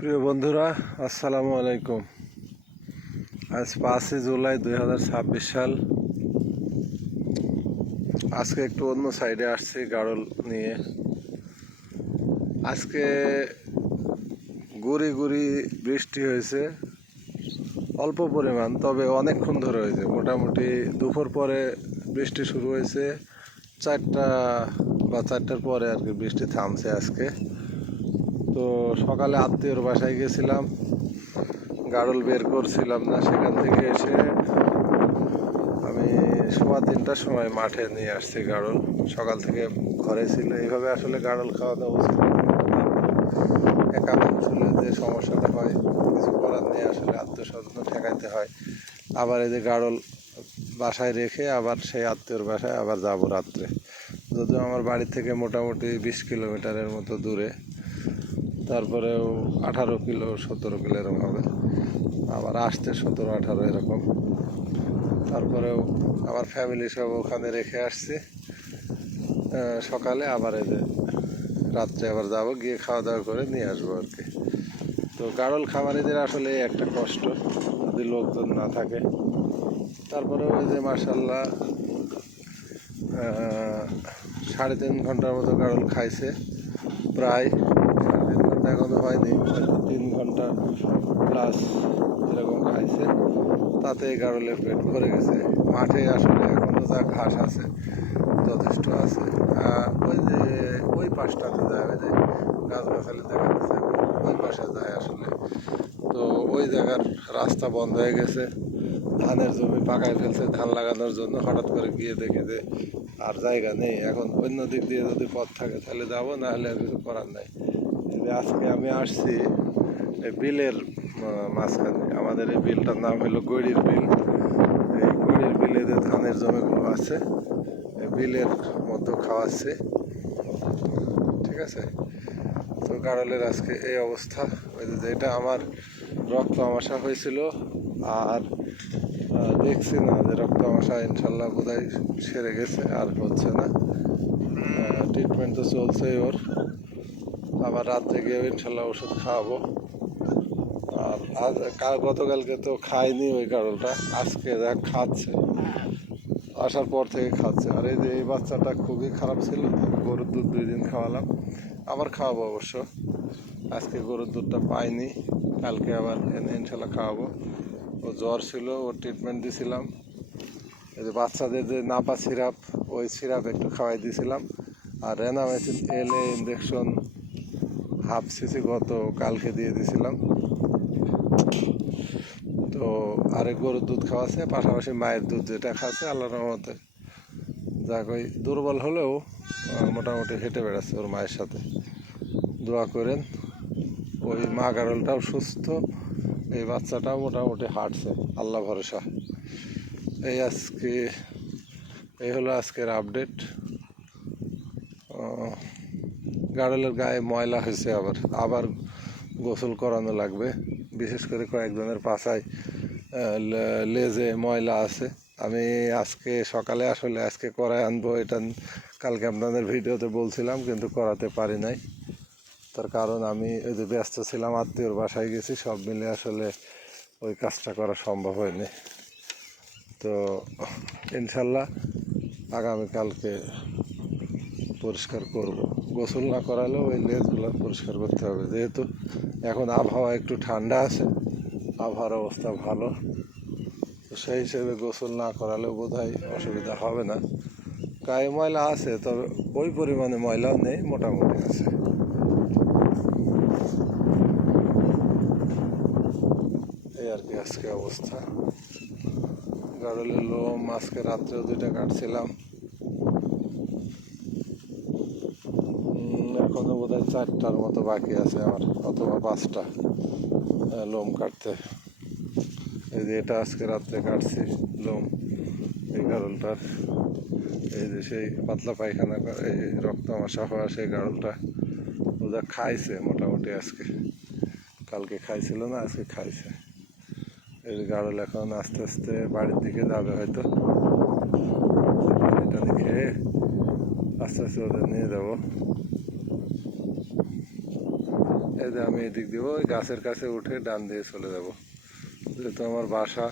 প্রিয় বন্ধুরা, আসসালামু আলাইকুম। আজ 5 জুলাই 2026 সাল। আজকে একটু অন্য সাইডে আসছি গাড়ল নিয়ে। আজকে গুড়ি গুড়ি বৃষ্টি হয়েছে, অল্প পরিমাণ, তবে অনেকক্ষণ ধরে হয়েছে। মোটামুটি দুপুর পরে বৃষ্টি শুরু হয়েছে, 4টার পরে আর কি বৃষ্টি থামছে আজকে। তো সকালে আত্মীয়র বাসায় গেছিলাম, গাড়ল বের করছিলাম না, সেখান থেকে এসে আমি 3:15টার সময় মাঠে নিয়ে আসছি গাড়ল। সকাল থেকে ঘরে ছিল। এইভাবে আসলে গাড়ল খাওয়ানো উচিত। একা মানুষ হলে যে সমস্যাটা হয়, কিছু করার নেই, আসলে আত্মীয়স্বজন ঠেকাইতে হয়। আবার এই যে গাড়ল বাসায় রেখে আবার সেই আত্মীয়র বাসায় আবার যাবো রাত্রে। যদিও আমার বাড়ি থেকে মোটামুটি 20 কিলোমিটারের মতো দূরে, তারপরেও 18 কিলো 17 কিলো এরকম হবে। আবার আসতে 17-18 এরকম। তারপরেও আমার ফ্যামিলি সব ওখানে রেখে আসছি। সকালে আবার এই যে রাত্রে আবার যাবো, গিয়ে খাওয়া দাওয়া করে নিয়ে আসবো আর কি। তো গাড়ল খামারিদের আসলে একটা কষ্ট, যদি লোকজন না থাকে। তারপরেও ওই যে মাশাল্লাহ 3.5 ঘন্টার মতো গাড়ল খাইছে, প্রায় 3.5 ঘন্টা এখনো হয়নি, 3 ঘন্টা প্লাস এরকম খাইছে। তাতে গাড়লের পেট ভরে গেছে। মাঠে আসলে এখনো যা ঘাস আছে যথেষ্ট আছে। ওই যে ওই পাশটাতে যায়, ওই যে গাছগাছালি দেখা যাচ্ছে, ওই পাশে যায় আসলে। তো ওই জায়গার রাস্তা বন্ধ হয়ে গেছে, ধানের জমি পাকায় ফেলছে ধান লাগানোর জন্য। হঠাৎ করে গিয়ে দেখে যে আর জায়গা নেই। এখন অন্য দিক দিয়ে যদি পথ থাকে তাহলে যাবো, না হলে আর কিছু করার নাই। আজকে আমি আসছি বিলের মাঝখানে। আমাদের এই বিলটার নাম হলো গৈড়ির বিল। এই গৈড়ির বিলে যে ধানের জমিগুলো আছে, এই বিলের মধ্যে খাওয়াচ্ছে, ঠিক আছে। তো গাড়লের আজকে এই অবস্থা। ওই যে যেটা আমার রক্ত আমাশা হয়েছিল, আর দেখছি না যে রক্ত আমাশা ইনশাল্লাহ বোধহয় সেরে গেছে, আর হচ্ছে না। ট্রিটমেন্ট তো চলছেই ওর। আবার রাত্রে গিয়ে ইনশাল্লাহ ওষুধ খাওয়াবো। আর গতকালকে তো খায়নি ওই গাড়লটা, আজকে যা খাচ্ছে, আসার পর থেকে খাচ্ছে। আর এই যে এই বাচ্চাটা খুবই খারাপ ছিল, গরুর দুধ 2 দিন খাওয়ালাম, আবার খাওয়াবো অবশ্য। আজকে গরুর দুধটা পাইনি, কালকে আবার এনে ইনশাল্লাহ খাওয়াবো। ও জ্বর ছিল, ওর ট্রিটমেন্ট দিয়েছিলাম। এই যে বাচ্চাদের যে নাপা সিরাপ, ওই সিরাপ একটু খাওয়াই দিয়েছিলাম। আর রেনামেসিন এলে ইঞ্জেকশন হাফ সিসি কালকে দিয়ে দিয়েছিলাম। তো আরেক গরুর দুধ খাওয়াচ্ছে, পাশাপাশি মায়ের দুধ যেটা খাচ্ছে, আল্লাহর রহমতে যাক ওই দুর্বল হলেও মোটামুটি হেঁটে বেড়াচ্ছে ওর মায়ের সাথে। দোয়া করেন ওই মা গাড়লটাও সুস্থ, এই বাচ্চাটাও মোটামুটি হাঁটছে, আল্লাহ ভরসা। এই হলো আজকের আপডেট। গাড়লের গায়ে ময়লা হয়েছে, আবার গোসল করানো লাগবে। বিশেষ করে কয়েকজনের পাছায় লেজে ময়লা আছে। আমি আজকে সকালে আসলে আজকে করায় আনবো, এটা কালকে আপনাদের ভিডিওতে বলছিলাম, কিন্তু করাতে পারি নাই। তার কারণ আমি ওই যে ব্যস্ত ছিলাম, আত্মীয়র বাসায় গেছি, সব মিলে আসলে ওই কাজটা করা সম্ভব হয়নি। তো ইনশাল্লাহ আগামীকালকে পরিষ্কার করব। গোসল না করালেও ওই লেজগুলো পরিষ্কার করতে হবে, যেহেতু এখন আবহাওয়া একটু ঠান্ডা আছে, আবহাওয়ার অবস্থা ভালো। তো সেই হিসেবে গোসল না করালেও বোধহয় অসুবিধা হবে না। গায়ে ময়লা আছে, তবে ওই পরিমাণে ময়লাও নেই, মোটামুটি আছে। এই আর কি আজকে অবস্থা। গাড়লের লোম আজকে রাত্রেও 2টা কাটছিলাম, এখনো বোধহয় 4টার মতো বাকি আছে আমার, অথবা 5টা লোম কাটতে। এই যে এটা আজকে রাত্রে কাটছি লোম এই গাড়লটার। এই যে সেই পাতলা পায়খানা, এই রক্ত আমাশা হওয়া সেই গাড়লটা ওটা খাইছে মোটামুটি আজকে। কালকে খাইছিল না, আজকে খাইছে। এই গাড়ল এখন আস্তে আস্তে বাড়ির দিকে যাবে হয়তো। পানি টানি খেয়ে আস্তে আস্তে ওদের নিয়ে যাবো। এই যে আমি এদিক দিব, ওই গাছের কাছে উঠে ডান দিয়ে চলে যাব, যেহেতু আমার বাসা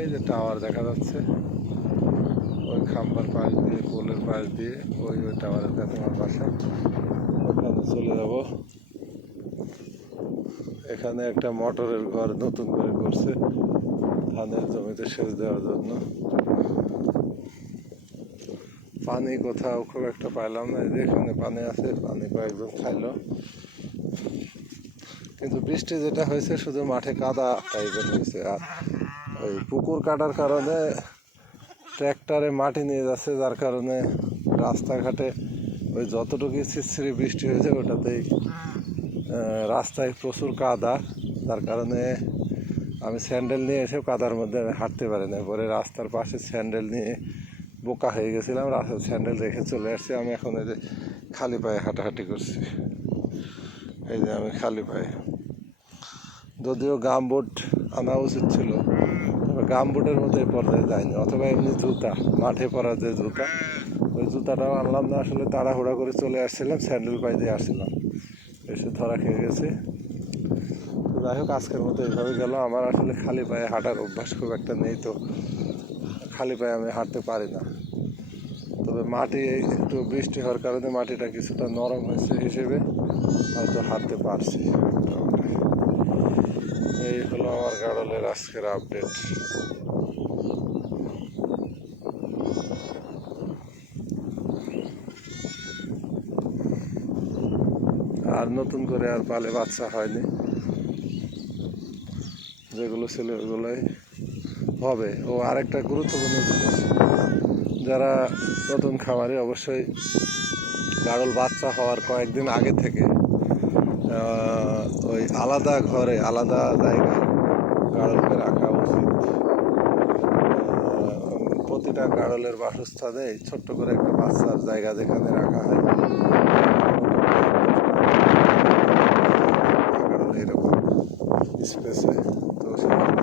এই যে টাওয়ার দেখা যাচ্ছে, ওই খাম্বার পাশ দিয়ে পোলের পাশ দিয়ে ওই টাওয়ারের কাছে আমার বাসা, ওখানে চলে যাব। এখানে একটা মোটরের ঘর নতুন করে করছে ধানের জমিতে সেচ দেওয়ার জন্য। পানি কোথাও খুব একটা পাইলাম না, এই যে এখানে পানি আছে, পানি কয়েকজন খাইলো, কিন্তু বৃষ্টি যেটা হয়েছে শুধু মাঠে কাদা টাইপের হয়েছে। আর ওই পুকুর কাটার কারণে ট্র্যাক্টরে মাটি নিয়ে যাচ্ছে, যার কারণে রাস্তাঘাটে ওই যতটুকু ছিটছিড়ি বৃষ্টি হয়েছে ওটাতেই রাস্তায় প্রচুর কাদা, যার কারণে আমি স্যান্ডেল নিয়ে এসে কাদার মধ্যে আমি হাঁটতে পারি না। পরে রাস্তার পাশে স্যান্ডেল নিয়ে বোকা হয়ে গেছিলাম, রাস্তার স্যান্ডেল রেখে চলে আসছি। আমি এখন এই যে খালি পায়ে হাঁটাহাঁটি করছি, এই যে আমি খালি পায়ে, যদিও গামবুট আনা উচিত ছিল, তবে গামবুটের মতো এই পর্যায়ে যায়নি, অথবা এমনি জুতা মাঠে পরার যে জুতা, ওই জুতাটাও আনলাম না, আসলে তাড়াহুড়া করে চলে আসছিলাম, স্যান্ডেল পায়ে দিয়ে আসছিলাম, এসে ধরা খেয়ে গেছে। যাই হোক, আজকের মতো এইভাবে গেল। আমার আসলে খালি পায়ে হাঁটার অভ্যাস খুব একটা নেই, তো খালি পায়ে আমি হাঁটতে পারি না। তবে মাটি একটু বৃষ্টি হওয়ার কারণে মাটিটা কিছুটা নরম হয়েছে হিসেবে হয়তো হাঁটতে পারছি। এই হলো আমার গাড়লের আজকের আপডেট। আর নতুন করে আর পালে বাচ্চা হয়নি, যেগুলো ছিল ওগুলোই হবে। ও আরেকটা গুরুত্বপূর্ণ জিনিস, যারা নতুন খামারে অবশ্যই গাড়ল বাচ্চা হওয়ার কয়েকদিন আগে থেকে ওই আলাদা ঘরে আলাদা জায়গায় গাড়লকে রাখা উচিত। প্রতিটা গাড়লের বাসস্থানে ছোট্ট করে একটা বাচ্চার জায়গা যেখানে রাখা হয়, এরকম স্পেসে, তো সেখানে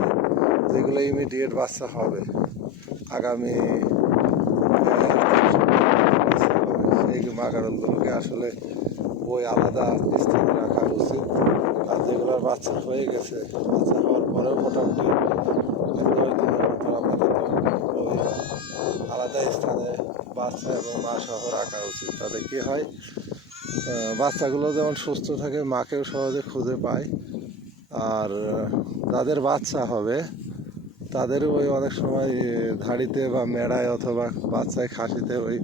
যেগুলো ইমিডিয়েট বাচ্চা হবে আগামী সেই মা গাড়লগুলোকে আসলে ওই আলাদা স্থানে রাখা উচিত। আর যেগুলোর বাচ্চা হয়ে গেছে, বাচ্চা হওয়ার পরেও মোটামুটি 10 দিনের মতো আপাতত ওই আলাদা স্থানে বাচ্চা এবং মা সহ রাখা উচিত। তাতে কী হয়, বাচ্চাগুলো যেমন সুস্থ থাকে, মাকেও সহজে খুঁজে পায়, আর যাদের বাচ্চা হবে তাদেরও ওই অনেক সময় ধাড়িতে বা মেড়ায় অথবা বাচ্চায় খাসিতে ওই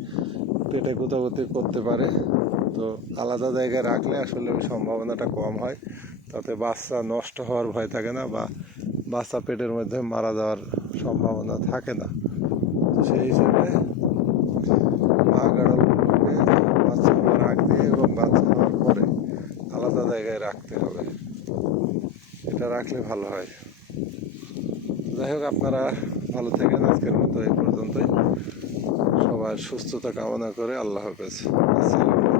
পেটে গুতাগুতি করতে পারে। তো আলাদা জায়গায় রাখলে আসলে ওই সম্ভাবনাটা কম হয়, তাতে বাচ্চা নষ্ট হওয়ার ভয় থাকে না, বা বাচ্চা পেটের মধ্যে মারা যাওয়ার সম্ভাবনা থাকে না। তো সেই হিসেবে মা গাড়লকে বাচ্চা হওয়ার আগে এবং বাচ্চা হওয়ার পরে আলাদা জায়গায় রাখতে হবে, এটা রাখলে ভালো হয়। যাই হোক, আপনারা ভালো থাকেন। আজকের মতো এই পর্যন্তই। সবার সুস্থতা কামনা করে আল্লাহ হাফেজ। আসসালামু আলাইকুম।